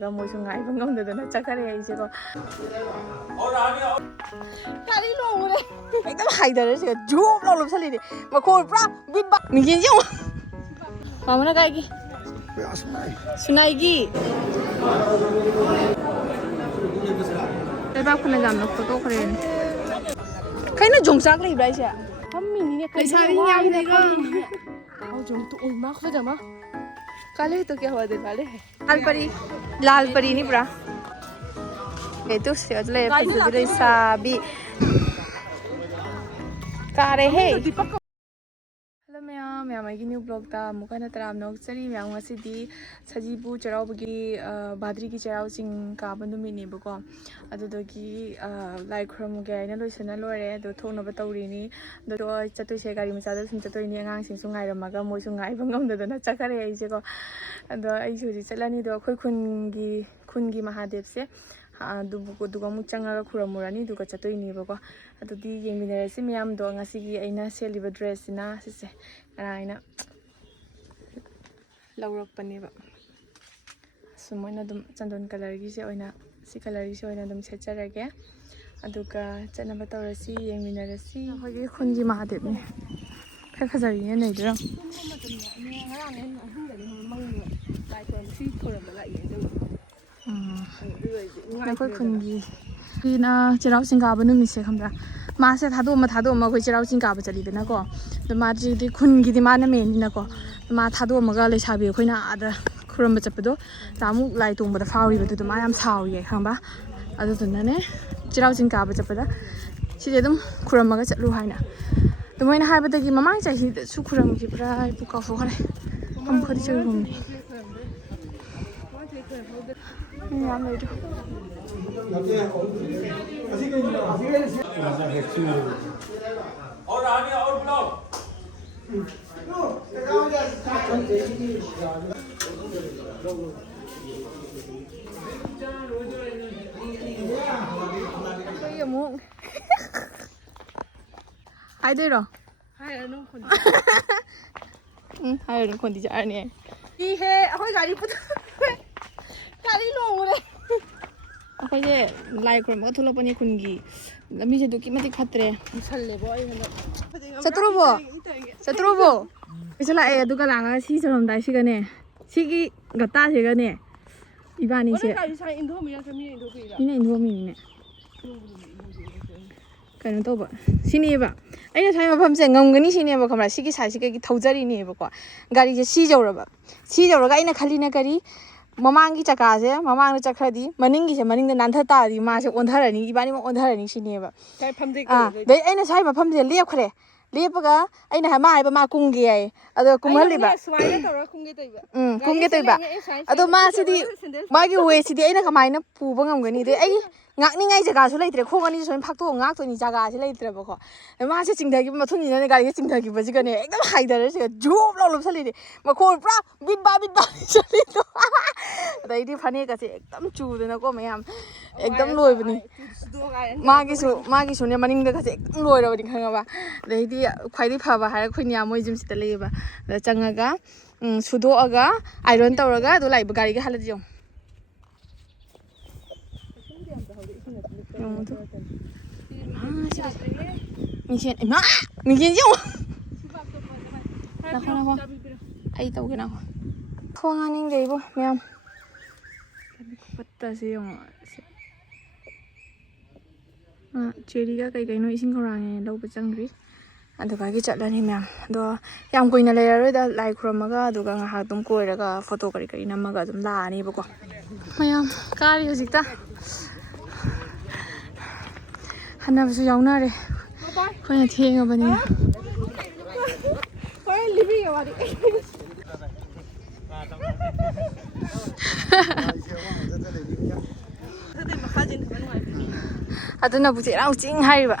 ꯃꯣꯏꯁꯨ ꯉꯥꯏꯕ ꯉꯝꯗꯗꯅ ꯆꯠꯈꯔꯦ ꯑꯩꯁꯦꯀꯣ ꯒꯥꯔꯤ ꯂꯣꯡꯉꯨꯔꯦ ꯍꯦꯛꯇ ꯍꯥꯏꯊꯔꯁꯤꯒ ꯖꯣꯞ ꯂꯥꯎ ꯂꯨꯞꯁꯜꯂꯤꯅꯦ ꯃꯈꯣꯏ ꯄꯨꯔꯥ ꯕꯤꯠꯕ ꯃꯤꯡꯁꯦꯟꯁꯦ ꯌꯦꯡꯉꯣ ꯃꯥꯃꯅ ꯀꯥꯏꯒꯤ ꯁꯨꯅꯥꯏꯒꯤ ꯂꯩꯕꯥꯛ ꯐꯅ ꯌꯥꯝꯅ ꯐꯣꯇꯣꯛꯈ꯭ꯔꯦꯅꯦ ꯀꯩꯅꯣ ꯖꯣꯡꯆꯥꯛ ꯂꯩꯕ꯭ꯔꯥ ꯑꯩꯁꯦ ꯐꯝꯃꯤꯅꯤꯅꯦ ꯂꯩꯁꯥꯕꯤ ꯌꯥꯝꯅꯦꯀꯣ काले तो क्या हुआ दिन वाले लाल परी नहीं पूरा ये तो ले फजरे साबी कारे है हेलो मैम की न्यू ब्लॉग ता मुखना तराम नोक चरी ma'am ngasidi sajibu charaubagi badri ki charau sing ka banumi ne bako adudogi lai khram ge na loisana lore do thongna ba tawri ni do chatoi se gari macha da sum chatoi ni angang sing sungai ramaga moi su ngai ba ngam da na chakare ai se ko ado ai su ji chalani do khoi khungi mahadev se duga mu changaga khuramurani duga chatoi ni bako adudi yengminarasi myam do ngasigi aina seliba dress ina sise araina laurakpaneba sumoina dum chandon color gi se oina si color gi se oina dum secharage aduga chanaba tawrasi yengminarasi hogi khungi mahadev ni phajari ne neidra ꯑꯩꯈꯣꯏ ꯈꯨꯟꯒꯤ ꯀꯤꯅ ꯆꯩꯔꯥꯎ ꯆꯤꯡ ꯀꯥꯕ ꯅꯨꯃꯤꯠꯁꯦ ꯈꯪꯕ꯭ꯔꯥ ꯃꯥꯁꯦ ꯊꯥꯗꯣꯛꯑꯝꯃ ꯑꯩꯈꯣꯏ ꯆꯩꯔꯥꯎ ꯆꯤꯡ ꯀꯥꯕ ꯆꯠꯂꯤꯗꯅꯀꯣ ꯑꯗꯣ ꯃꯥꯗꯤ ꯈꯨꯟꯒꯤꯗꯤ ꯃꯥꯅ ꯃꯦꯟꯅꯤꯅꯀꯣ ꯃꯥ ꯊꯥꯗꯣꯛꯑꯝꯃꯒ ꯂꯩꯁꯥꯕꯤ ꯑꯩꯈꯣꯏꯅ ꯑꯥꯗ ꯈꯨꯔꯨꯝꯕ ꯆꯠꯄꯗꯣ ꯇꯥꯃꯨꯛ ꯂꯥꯏ ꯇꯣꯡꯕꯗ ꯐꯥꯎꯔꯤꯕꯗꯨꯗꯣ ꯃꯥ ꯌꯥꯝ ꯁꯥꯎꯔꯤꯌꯦ ꯈꯪꯕ꯭ꯔꯥ ꯑꯗꯨꯗꯨꯅꯅꯦ ꯆꯩꯔꯥꯎ ꯆꯤꯡ ꯀꯥꯕ ꯆꯠꯄꯗ ꯁꯤꯗꯤ ꯑꯗꯨꯝ ꯈꯨꯔꯝꯃꯒ ꯆꯠꯂꯨ ꯍꯥꯏꯅ ꯑꯗꯨ ꯃꯣꯏꯅ ꯍꯥꯏꯕꯗꯒꯤ ꯃꯃꯥꯡ ꯆꯍꯤꯗꯁꯨ ꯈꯨꯔꯝꯈꯤꯕ꯭ꯔꯥ ꯑꯩꯕꯨ ꯀꯥꯎꯊꯣꯛꯈ꯭ꯔꯦ ꯑꯃꯨꯛꯀꯗꯤ ꯆꯠꯂꯨꯕꯅꯤ ꯌꯥꯝ ꯂꯩꯔꯦ और आगे और बुलाओ ꯑꯩꯈꯣꯏ ꯑꯃꯨꯛ ꯍꯥꯏꯗꯣꯏꯔꯣ ꯍꯥꯏꯔꯅꯨ ꯈꯨꯟ ꯍꯥꯏꯔꯅꯨ ꯈꯣꯟꯗꯤ ꯆꯥꯔꯅꯤ ꯏꯍꯦ ꯑꯩꯈꯣꯏ ꯒꯥꯔꯤ ꯒꯥꯔꯤ ꯂꯣꯡꯉꯨꯔꯦ ꯑꯩꯈꯣꯏꯁꯦ ꯂꯥꯏ ꯈꯨꯔꯨꯝꯕꯒ ꯊꯣꯛꯂꯛꯄꯅꯤ ꯈꯨꯟꯒꯤ ꯂꯝꯕꯤꯁꯦ ꯑꯗꯨꯛꯀꯤ ꯃꯇꯤꯛ ꯐꯠꯇ꯭ꯔꯦ ꯃꯨꯁꯜꯂꯦꯕꯣ ꯑꯩ ꯍꯟꯗꯛ ꯆꯠꯇ꯭ꯔꯨꯕꯣ ꯑꯩꯁꯨ ꯂꯥꯛꯑꯦ ꯑꯗꯨꯒ ꯂꯥꯛꯑꯒ ꯁꯤ ꯆꯠꯂꯝꯗꯥꯏꯁꯤꯒꯅꯦ ꯁꯤꯒꯤ ꯒꯇꯥꯁꯤꯒꯅꯦ ꯏꯕꯥꯅꯤꯁꯦ ꯃꯤꯅ ꯏꯟꯊꯣꯛꯑꯝꯃꯤꯅꯤꯅꯦ ꯀꯩꯅꯣ ꯇꯧꯕ ꯁꯤꯅꯦꯕ ꯑꯩꯅ ꯁ꯭ꯋꯥꯏ ꯃꯐꯝꯁꯦ ꯉꯝꯒꯅꯤ ꯁꯤꯅꯦꯕ ꯈꯪꯕ꯭ꯔꯥ ꯁꯤꯒꯤ ꯁꯥꯏꯠꯁꯤꯒꯤ ꯊꯧꯖꯔꯤꯅꯦꯕꯀꯣ ꯒꯥꯔꯤꯁꯦ ꯁꯤ ꯌꯧꯔꯒ ꯑꯩꯅ ꯈꯜꯂꯤꯅ ꯀꯔꯤ ꯃꯃꯥꯡꯒꯤ ꯆꯀꯥꯁꯦ ꯃꯃꯥꯡꯗ ꯆꯠꯈ꯭ꯔꯗꯤ ꯃꯅꯤꯡꯒꯤꯁꯦ ꯃꯅꯤꯡꯗ ꯅꯥꯟꯊ ꯇꯥꯔꯗꯤ ꯃꯥꯁꯦ ꯑꯣꯟꯊꯔꯅꯤ ꯏꯕꯥꯅꯤꯃꯛ ꯑꯣꯟꯊꯔꯅꯤ ꯁꯤꯅꯦꯕ ꯑꯗꯩ ꯑꯩꯅ ꯁ꯭ꯋꯥꯏ ꯃꯐꯝꯁꯤꯗ ꯂꯦꯞꯈ꯭ꯔꯦ ꯂꯦꯞꯄꯒ ꯑꯩꯅ ꯃꯥ ꯍꯥꯏꯕ ꯃꯥ ꯀꯨꯝꯒꯦ ꯌꯥꯏ ꯑꯗꯣ ꯀꯨꯝꯍꯜꯂꯤꯕ ꯀꯨꯝꯒꯦ ꯇꯧꯏꯕ ꯑꯗꯣ ꯃꯥꯁꯤꯗꯤ ꯃꯥꯒꯤ ꯋꯦꯠꯁꯤꯗꯤ ꯑꯩꯅ ꯀꯃꯥꯏꯅ ꯄꯨꯕ ꯉꯝꯒꯅꯤ ꯑꯗꯩ ꯑꯩ ꯉꯥꯛꯅꯤꯡꯉꯥꯏ ꯖꯒꯥꯁꯨ ꯂꯩꯇ꯭ꯔꯦ ꯈꯣꯡ ꯑꯅꯤꯁꯨ ꯁꯨꯃꯥꯏꯅ ꯐꯥꯛꯇꯣꯛꯑꯒ ꯉꯥꯛꯇꯣꯏꯅꯤ ꯖꯒꯥꯁꯤ ꯂꯩꯇ꯭ꯔꯦꯕꯀꯣ ꯃꯥꯁꯦ ꯆꯤꯡꯊꯈꯤꯕ ꯃꯇꯨꯡꯏꯟꯅꯅꯦ ꯒꯥꯔꯤꯁꯦ ꯆꯤꯡꯊꯈꯤꯕꯁꯤꯒꯅꯦ ꯍꯦꯛꯇ ꯍꯥꯏꯊꯔꯁꯤꯒ ꯖꯣꯞ ꯂꯥꯎ ꯂꯨꯞꯁꯜꯂꯤꯅꯦ ꯃꯈꯣꯏ ꯄꯨꯔꯥ ꯕꯤꯠꯕꯥ ꯆꯠꯂꯤꯗꯣ ꯑꯗꯩꯗꯤ ꯐꯅꯦꯛꯀꯁꯦ ꯑꯦꯛꯗꯝ ꯆꯨꯗꯅꯀꯣ ꯃꯌꯥꯝ ꯑꯦꯛꯗꯝ ꯂꯣꯏꯕꯅꯤ ꯃꯥꯒꯤꯁꯨꯅꯦ ꯃꯅꯤꯡꯗꯒꯁꯦ ꯑꯦꯛꯗꯝ ꯂꯣꯏꯔꯕꯅꯤ ꯈꯪꯉꯕ ꯑꯗꯩꯗꯤ ꯈ꯭ꯋꯥꯏꯗꯒꯤ ꯐꯕ ꯍꯥꯏꯔꯒ ꯑꯩꯈꯣꯏ ꯃꯣꯏ ꯌꯨꯝꯁꯤꯗ ꯂꯩꯌꯦꯕ ꯑꯗ ꯆꯪꯉꯒ ꯁꯨꯗꯣꯛꯑꯒ ꯑꯥꯏꯔꯟ ꯇꯧꯔꯒ ꯑꯗꯨ ꯂꯥꯛꯏꯕ ꯒꯥꯔꯤꯒ ꯍꯜꯂꯗꯤ ꯌꯦꯡꯉꯨ ꯃꯤꯡꯁꯦꯟ ꯌꯦꯡꯉꯣ ꯅꯈꯣ ꯑꯩ ꯇꯧꯒꯦ ꯅꯈꯣ ꯈꯣꯡ ꯍꯥꯅꯤꯡꯗꯦ ꯏꯕꯣ ꯃꯌꯥꯝ ꯈꯨꯐꯠꯇꯁꯦ ꯌꯦꯡꯉꯣ ꯆꯦꯔꯤꯒ ꯀꯩꯀꯩꯅꯣ ꯏꯁꯤꯡ ꯈꯧꯔꯥꯡꯉꯦ ꯂꯧꯕ ꯆꯪꯈ꯭ꯔꯤ ꯑꯗꯨꯒ ꯆꯠꯂꯅꯤ ꯃꯌꯥꯝ ꯑꯗꯣ ꯌꯥꯝ ꯀꯨꯏꯅ ꯂꯩꯔꯔꯣꯏꯗ ꯂꯥꯏ ꯈꯨꯔꯝꯃꯒ ꯑꯗꯨꯒ ꯉꯥꯏꯍꯥꯛ ꯑꯗꯨꯝ ꯀꯣꯏꯔꯒ ꯐꯣꯇꯣ ꯀꯔꯤ ꯅꯝꯃꯒ ꯑꯗꯨꯝ ꯂꯥꯛꯑꯅꯦꯕꯀꯣ ꯃꯌꯥꯝ ꯀꯥꯔꯤ ꯍꯧꯖꯤꯛꯇ ꯍꯟꯅꯕꯁꯨ ꯌꯥꯎꯅꯔꯦ ꯑꯩꯈꯣꯏꯅ ꯊꯦꯡꯉꯕꯅꯤꯅ ꯑꯗꯨꯅꯕꯨ ꯆꯩꯔꯥꯎ ꯆꯤꯡ ꯍꯥꯏꯔꯤꯕ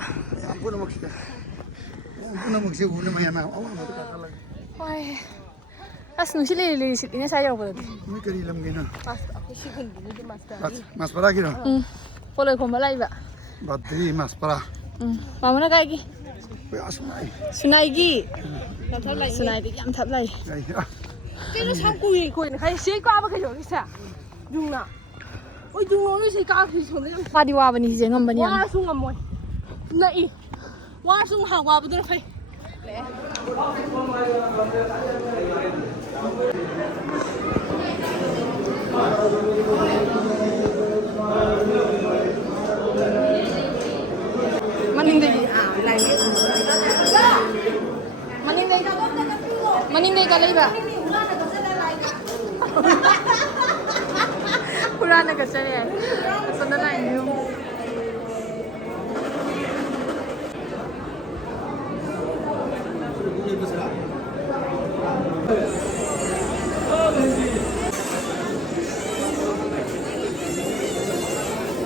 ꯍꯣꯏ ꯑꯁ ꯅꯨꯡꯁꯤꯠ ꯂꯤꯔꯤ ꯁꯤꯠꯂꯤꯅꯦ ꯁꯥꯏ ꯌꯧꯔꯛꯄꯗꯗꯤ ꯀꯔꯤ ꯂꯝꯒꯤꯅꯣ ꯃꯥꯁꯄꯔꯥꯒꯤꯔꯣ ꯄꯣꯂꯣꯏ ꯈꯣꯝꯕ ꯂꯥꯛꯏꯕ ꯕꯗ꯭ꯔꯤ ꯃꯥꯁꯄꯔꯥ ꯃꯥꯃꯅ ꯀꯥꯏꯒꯤ ꯁꯨꯅꯥꯏꯒꯤ ꯁꯨꯅꯥꯏꯗꯒꯤ ꯌꯥꯝ ꯊꯞ ꯂꯩ ꯀꯩꯅꯣ ꯁꯥꯝ ꯀꯨꯏꯅ ꯈꯥꯏ ꯁꯤ ꯀꯥꯕ ꯀꯩꯗꯧꯒꯦ ꯁꯦ ꯌꯨꯡꯅ ôi chúng nó sẽ cao thì xuống đấy 와디 와버니 이제 ngambani qua xuống ngầm rồi nãy qua xuống hàng qua bên đây phải maning dai ka leiba purana ka chale asana lai niu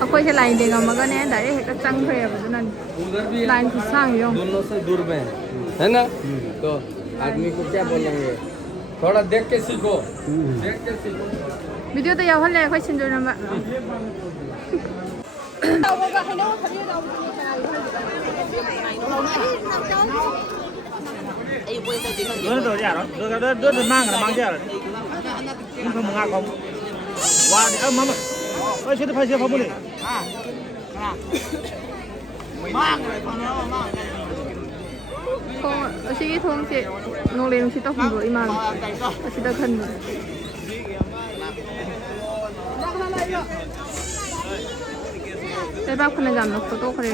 akhoi se line de ngam ga ne dai he ka chang phre ba nan line khu sang yo दोनों से दूर में है ना तो आदमी को क्या बोलेंगे थोड़ा देख के सीखो देख के सीखो video ta yaw hale khoi sin do na ba đứa mang là mang chưa nhưng không ngạc không qua thì ấm ấm ơi chưa phải chưa không muốn đi 어시기 통제 노래는 시도 흔거 이만 시도 흔거 대박 하는 잠 놓고 또 그래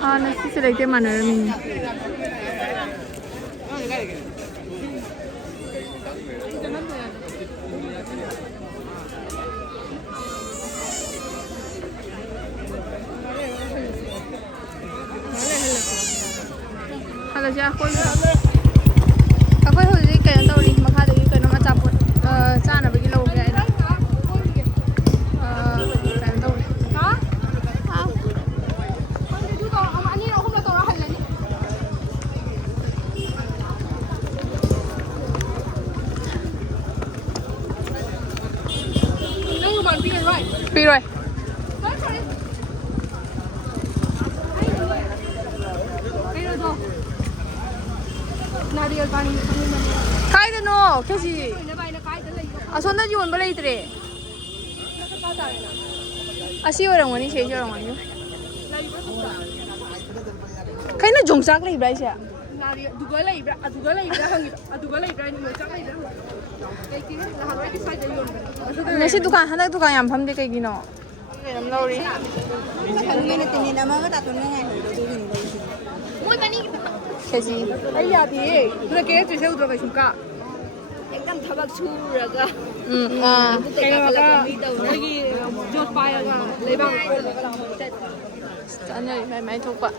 아나 시스레 때만 얼민 하나지 akhoi hojik kai tawri makha de kai no acha pot chana bagi lo ga ina kai tawri ha ha kon de du to ani ro hum la to ra hal ni no man be right be right 나리얼 바니 카이드노 캐시 아손나 지원 벌레이드레 아시오랑 원이 제이저랑 원이 카이나 종삭 레이브라이샤 나리 두가 레이브라 두가 레이브라 한기 두가 레이브라 니 모작 레이브라 케이키 나하로이 사이드 yon 나시 두칸 하나 두칸 얌 밤데 케이기노 남 나오리 한게네 티니 나마가 다토네 뭘 바니 캐시 아이야디 그렇게 주세요 들어가 있을까 एकदम थबक छुरगा 그래가 여기 저 파야가 레방 짠열이 많이 톡봐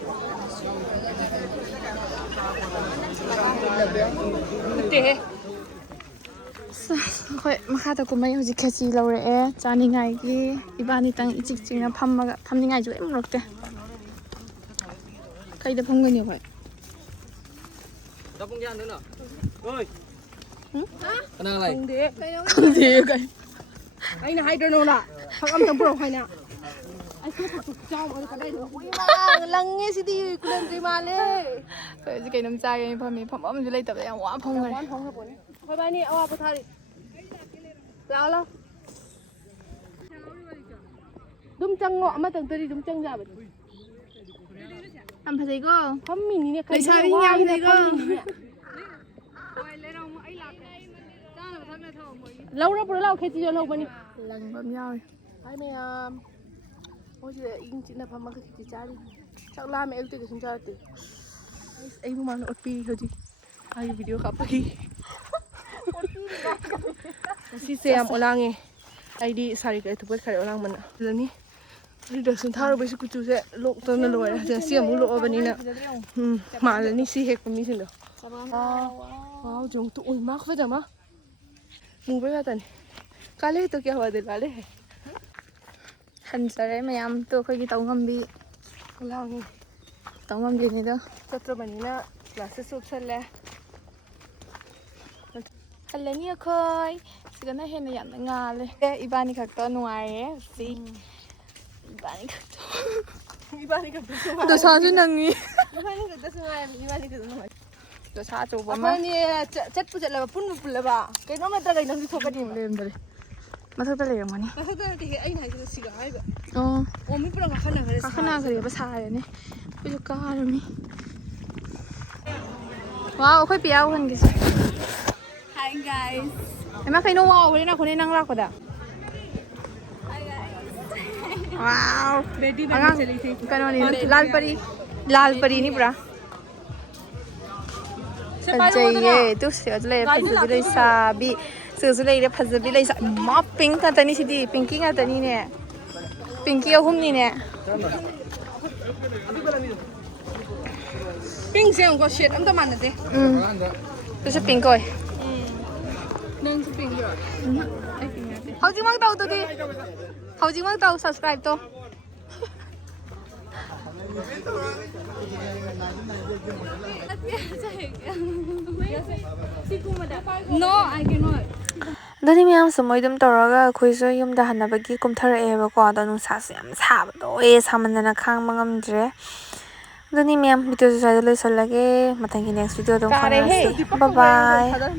그때 ꯍꯣꯏ ꯃꯈꯥꯗ ꯀꯨꯝꯃꯩ ꯍꯧꯖꯤꯛ ꯈꯦꯆꯤ ꯂꯧꯔꯛꯑꯦ ꯆꯥꯅꯤꯡꯉꯥꯏꯒꯤ ꯏꯕꯥꯅꯤꯇꯪ ꯏꯆꯤꯛ ꯆꯤꯛꯅ ꯐꯝꯃꯒ ꯐꯝꯅꯤꯡꯉꯥꯏꯁꯨ ꯀꯩꯝ ꯂꯧꯔꯛꯇꯦ ꯀꯩꯗ ꯐꯝꯒꯅꯤ ꯑꯩꯈꯣꯏ Đáp không nữa nè ơi cái nào này ꯈꯪꯗꯦ ꯀꯩ ꯑꯩꯅ ꯍꯥꯏꯗ꯭ꯔꯅꯣꯅ ꯐꯛ ꯑꯝꯇꯪ ꯄꯨꯔꯛ ꯍꯥꯏꯅ ꯑꯩ ꯈꯔ ꯆꯥꯎ ꯑꯣꯏ ꯀꯗꯥꯏꯗ ꯂꯪꯉꯦ ꯁꯤꯗꯤ ꯀꯨꯂꯪ ꯀꯩ ꯃꯥꯜꯂꯦ ꯍꯧꯖꯤꯛ ꯀꯩꯅꯣꯝ ꯆꯥꯒꯦ ꯐꯝꯃꯤ ꯐꯝꯐꯝꯁꯨ ꯂꯩꯇꯕ ꯌꯥꯝ ꯋꯥ ꯐꯝꯈ꯭ꯔꯦ ꯑꯩꯈꯣꯏ ꯕꯥꯅꯤ ꯑꯋꯥ ꯄꯣꯊꯥꯔꯤ ꯂꯥꯛꯑꯣ ꯂꯥꯛꯑꯣ ꯑꯗꯨꯝ ꯆꯪꯉꯣ ꯑꯃꯇꯪꯗꯗꯤ ꯑꯗꯨꯝ ꯆꯪꯖꯕꯅꯤ ꯌꯥꯝ ꯐꯖꯩꯀꯣ ꯐꯝꯃꯤꯅꯤꯅꯦ ꯂꯩꯁꯥꯕꯤ ꯌꯥꯝ ꯐꯖꯩꯀꯣ ꯂꯧꯔ ꯄꯨꯔ ꯂꯥꯛꯑꯣ ꯈꯦꯆꯤꯁꯨ ꯂꯧꯕꯅꯤ ꯂꯪꯕ ꯑꯃ ꯌꯥꯎꯔꯤ ꯍꯥꯏ ꯃꯌꯥꯝ ꯃꯣꯏꯁꯤꯗ ꯏꯪ ꯆꯤꯛꯅ ꯐꯝꯃꯒ ꯈꯦꯆꯤ ꯆꯥꯔꯤ ꯆꯥꯛ ꯂꯥꯝꯃꯦ ꯑꯌꯨꯛꯇꯒꯤ ꯁꯨꯝ ꯆꯥꯔꯛꯇꯦ ꯑꯩ ꯃꯃꯥꯡꯗ ꯑꯣꯠꯄꯤꯔꯤ ꯍꯧꯖꯤꯛ ꯑꯩꯒꯤ ꯚꯤꯗꯤꯑꯣ ꯀꯥꯞꯄꯒꯤ ꯉꯁꯤꯁꯦ ꯌꯥꯝ ꯑꯣꯂꯥꯡꯉꯦ ꯑꯩꯗꯤ ꯁꯥꯔꯤ ꯀꯩ ꯊꯨꯞꯄꯠꯈ꯭ꯔꯦ ꯑꯣꯂꯥꯡꯕꯅ ꯑꯗꯨꯗꯅꯤ ꯔꯤꯗꯛꯁꯟ ꯊꯥꯔꯨꯕꯩꯁꯤ ꯀꯨꯆꯨꯁꯦ ꯂꯣꯛꯇꯅ ꯂꯣꯏꯔꯦ ꯉꯁꯤ ꯑꯃꯨꯛ ꯂꯣꯛꯑꯕꯅꯤꯅ ꯃꯥꯜꯂꯅꯤ ꯁꯤ ꯍꯦꯛꯄ ꯃꯤꯁꯤꯡꯗꯣ वाओ जो तो उल्मा खजमा मुबे बातनी काले तो क्या हुआ दिल वाले है ꯍꯟꯖꯔꯦ ꯃꯌꯥꯝ ꯇꯣ ꯑꯩꯈꯣꯏꯒꯤ ꯇꯧꯉꯝꯕꯤ लांगी ꯇꯧꯉꯝꯕꯤꯅꯤꯗꯣ ꯆꯠꯇ꯭ꯔꯕꯅꯤꯅ ꯀ꯭ꯂꯥꯁꯁꯦ ꯆꯣꯞꯁꯜꯂꯦ ꯍꯜꯂꯅꯤ ꯑꯩꯈꯣꯏ ꯁꯤꯗꯅ ꯍꯦꯟꯅ ꯌꯥꯝꯅ ꯉꯥꯜꯂꯦ ꯏꯕꯥꯅꯤ ꯈꯛꯇ ꯅꯨꯡꯉꯥꯏꯔꯦ ꯍꯧꯖꯤꯛ ꯏꯕꯥꯅꯤ ꯈꯛꯇ 이바니 같았어 ꯗꯣꯁꯥꯁꯨ ꯅꯪꯉꯤ 이바니 같았어 이바니 같았어 ꯗꯣꯁꯥ ꯑꯆꯧꯕ ꯑꯃ 아니 잣부 잣라가 뿜을 불러봐 그놈 에다가 이놈이 속아지 ꯂꯩꯔꯝꯗꯔꯦ ꯃꯊꯛꯇ ꯂꯩꯔꯝꯒꯅꯤ ꯃꯊꯛꯇ ꯅꯠꯇꯦꯍꯦ ꯑꯩꯅ ꯍꯥꯏꯁꯤꯅ ꯁꯤꯒ ꯍꯥꯏꯕ ꯑꯣ ꯑꯣ ꯃꯤ ꯄꯨꯂꯞ ꯀꯥꯈꯠꯅꯈ꯭ꯔꯦ ꯀꯥꯈꯠꯅꯈ꯭ꯔꯦꯕ ꯁꯥꯔꯦꯅꯦ ꯑꯩꯈꯣꯏꯁꯨ ꯀꯥꯔꯃꯤ ꯋꯥꯎ ꯑꯩꯈꯣꯏ ꯄꯤꯌꯥ ꯎꯍꯟꯒꯦꯁꯦ Hi guys ꯏꯃꯥ ꯀꯩꯅꯣ ꯋꯥꯎꯈ꯭ꯔꯦ ꯅꯈꯣꯅꯦ ꯅꯪ ꯂꯥꯛꯄꯗ ꯋꯥꯎ बेटी ꯑꯉꯥꯡ चली थी ꯀꯩꯅꯣꯅꯤ ꯂꯥꯜ ꯄꯔꯤꯅꯤ ꯄꯨꯔꯥ ꯐꯖꯩꯌꯦ ꯇꯨꯁꯦ ꯑꯗꯨ ꯂꯩꯔꯦ ꯐꯖꯕꯤ ꯂꯩꯁꯥꯕꯤ ꯁꯤꯁꯨ ꯂꯩꯔꯦ ꯐꯖꯕꯤ ꯂꯩꯁꯥꯕꯤ ꯃꯥ ꯄꯤꯡ ꯉꯥꯛꯇꯅꯤ ꯁꯤꯗꯤ ꯄꯤꯡꯀꯤ ꯉꯥꯛꯇꯅꯤꯅꯦ ꯄꯤꯡꯀꯤ ꯑꯍꯨꯝꯅꯤꯅꯦ पिंक से हमको शेड हम तो मानते तुझे पिंक होय नंग से पिंक जो हौजिमक ताऊ तुदी हौजिमक ताऊ सब्सक्राइब तो No I cannot ꯑꯗꯨꯅꯤ ꯃꯌꯥꯝꯁꯨ ꯃꯣꯏ ꯑꯗꯨꯝ ꯇꯧꯔꯒ ꯑꯩꯈꯣꯏꯁꯨ ꯌꯨꯝꯗ ꯍꯟꯅꯕꯒꯤ ꯀꯨꯝꯊꯔꯛꯑꯦꯕꯀꯣ ꯑꯗꯣ ꯅꯨꯡꯁꯥꯁꯦ ꯌꯥꯝ ꯁꯥꯕꯗꯣ ꯁꯥꯃꯟꯗꯅ ꯈꯥꯡꯕ ꯉꯝꯗ꯭ꯔꯦ ꯑꯗꯨꯅꯤ ꯃꯌꯥꯝ ꯚꯤꯗꯤꯑꯣꯁꯦ ꯁ꯭ꯋꯥꯏꯗ ꯂꯣꯏꯁꯤꯜꯂꯒꯦ ꯃꯊꯪꯒꯤ ꯅꯦꯛꯁ ꯚꯤꯗꯤꯑꯣ ꯑꯗꯨꯝ ꯐꯪꯉꯁꯤ ꯕꯥꯏ ꯕꯥꯏ